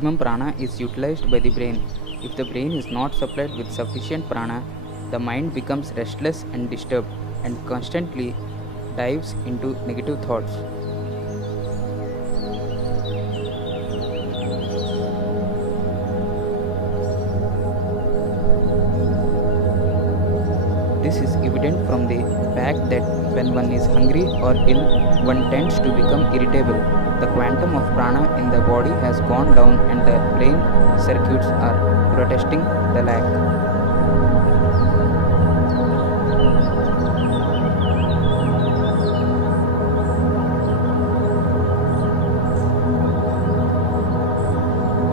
maximum prana is utilized by the brain. If the brain is not supplied with sufficient prana, the mind becomes restless and disturbed and constantly dives into negative thoughts. This is evident from the fact that when one is hungry or ill, one tends to become irritable. The quantum of prana in the body has gone down and the brain circuits are protesting the lack.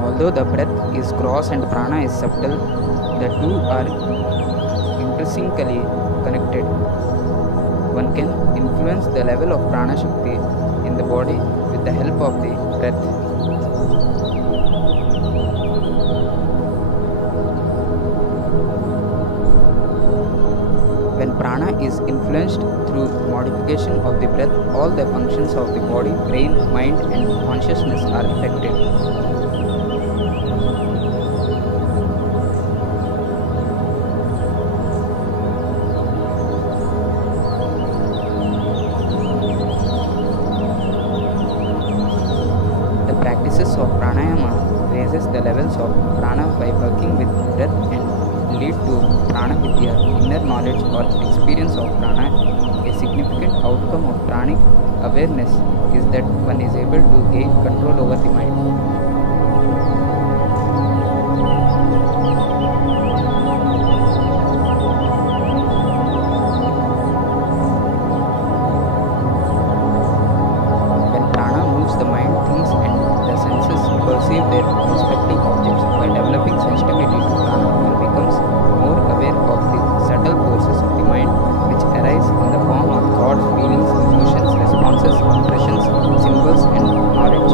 Although the breath is gross and prana is subtle, the two are intrinsically connected. One can influence the level of prana shakti in the body with the help of the breath. When prana is influenced through modification of the breath, all the functions of the body, brain, mind, and consciousness are affected. The practices of pranayama raises the levels of prana by working with breath and lead to prana vidya, inner knowledge or experience of prana. A significant outcome of pranic awareness is that one is able to gain control over the mind. When prana moves, the mind thinks and the senses perceive their respective objects. By developing sensitivity to prana, one becomes more aware of the subtle forces of the mind which arise in the form of thoughts, feelings, emotions, responses, impressions, symbols, and knowledge.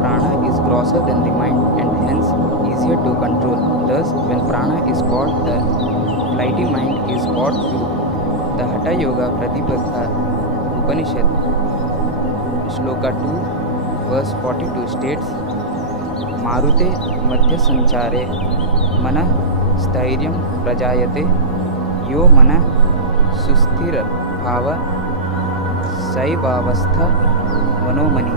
Prana is grosser than the mind and hence easier to control. Thus, when prana is caught, the flighty mind is caught too. The Hatha Yoga Pratipada Upanishad, Shloka 2, verse 42 states, Marute Madhya Sanchare Mana Stairyam Prajayate Yo Mana Susthira Bhava Saivavastha Manomani.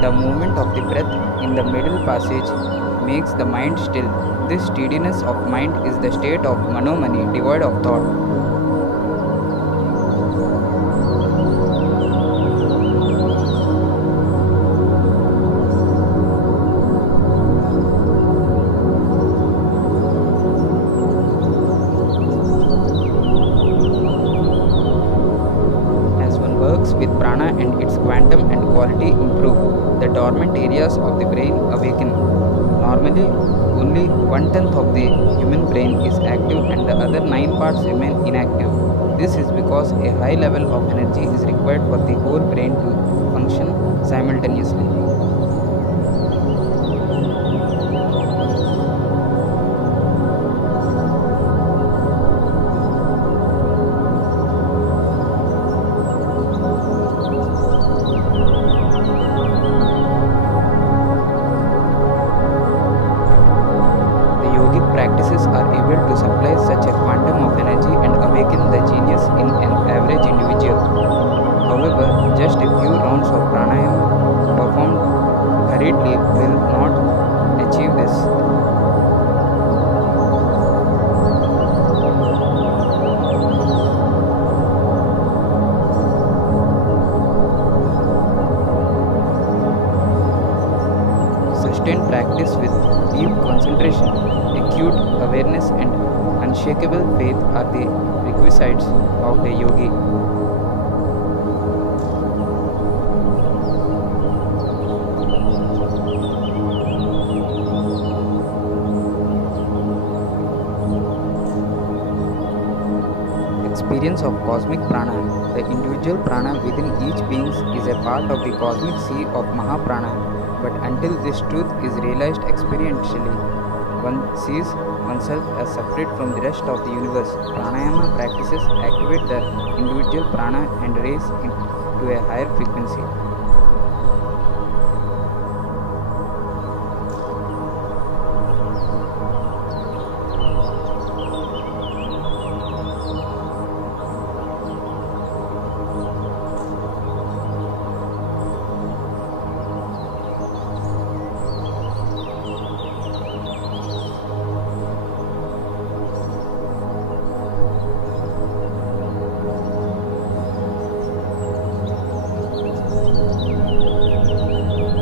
The movement of the breath in the middle passage makes the mind still. This steadiness of mind is the state of manomani, devoid of thought. As one works with prana and its quantum and quality improve, the dormant areas of the brain awaken. Normally, only 1/10 of the human brain is active and the other 9 parts remain inactive. This is because a high level of energy is required for the whole brain to function simultaneously. The yogic practices are able to supply such a quantum of energy and awaken the genius in an average individual. However, just a few rounds of pranayama performed hurriedly will not achieve this. Sustained practice with deep concentration, acute awareness, and unshakable faith are the requisites of a yogi. Experience of cosmic prana. The individual prana within each being is a part of the cosmic sea of Mahaprana. But until this truth is realized experientially, one sees oneself as separate from the rest of the universe. Pranayama practices activate the individual prana and raise it to a higher frequency.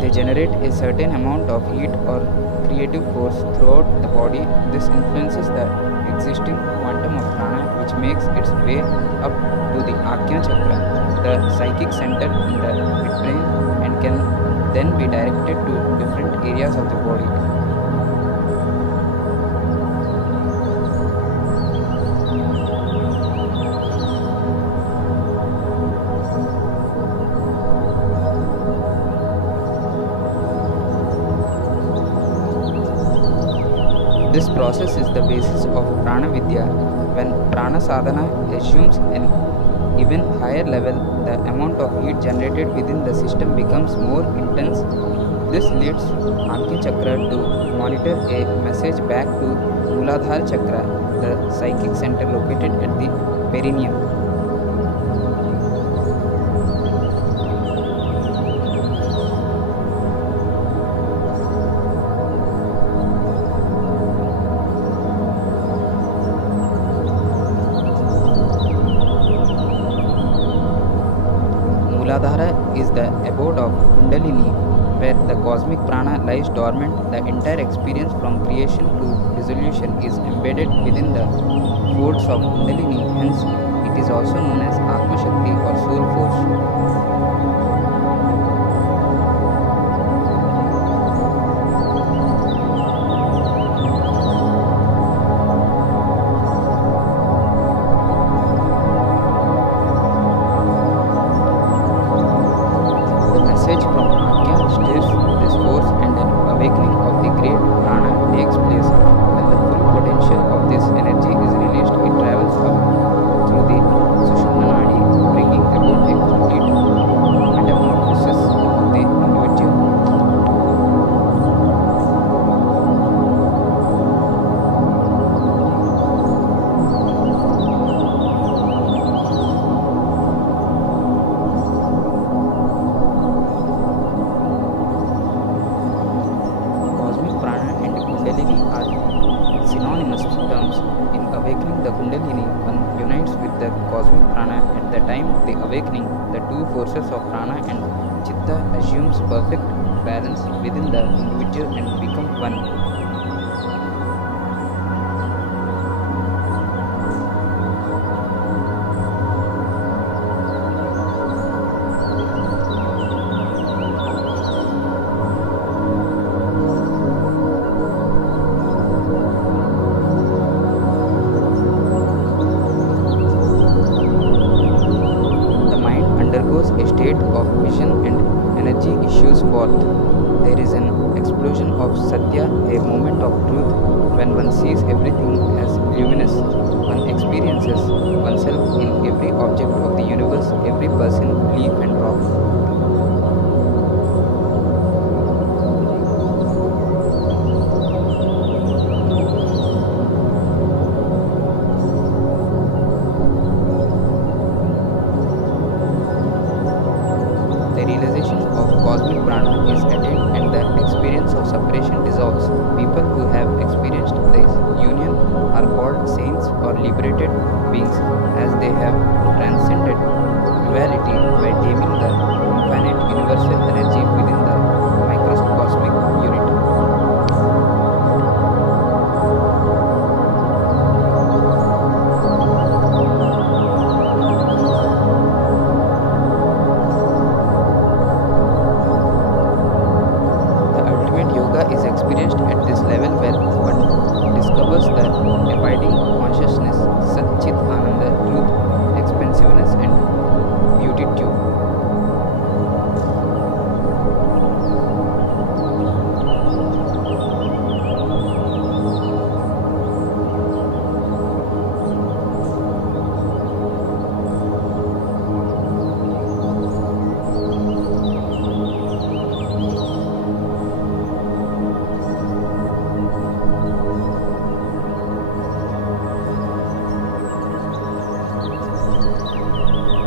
They generate a certain amount of heat or creative force throughout the body. This influences the existing quantum of prana, which makes its way up to the Ajna chakra, the psychic center in the midbrain, and can then be directed to different areas of the body. This process is the basis of Prana Vidya. When Prana Sadhana assumes an even higher level, the amount of heat generated within the system becomes more intense. This leads Ajna Chakra to monitor a message back to Muladhara Chakra, the psychic center located at the perineum. Muladhara is the abode of Kundalini, where the cosmic prana lies dormant. The entire experience from creation to dissolution is embedded within the folds of Kundalini, hence, it is also known as Atma Shakti or soul force. The message from Agya stirs this force, and an awakening of the great prana takes place. When the full potential of this energy is released, it travels up through the Sushumna Nadi, bringing about a complete metamorphosis of the individual. Cosmic prana and Kundalini are synonymous terms. In awakening the Kundalini, one unites with the cosmic prana. At the time of the awakening, the two forces of prana and chitta assumes perfect balance within the individual and become one. The mind undergoes a state of vision and energy issues forth. There is an explosion of satya, a moment of truth. When one sees everything as luminous, one experiences oneself in every object of the universe, every person, leaf, and rock. The realization of cosmic prana is attained and the experience of separation dissolves.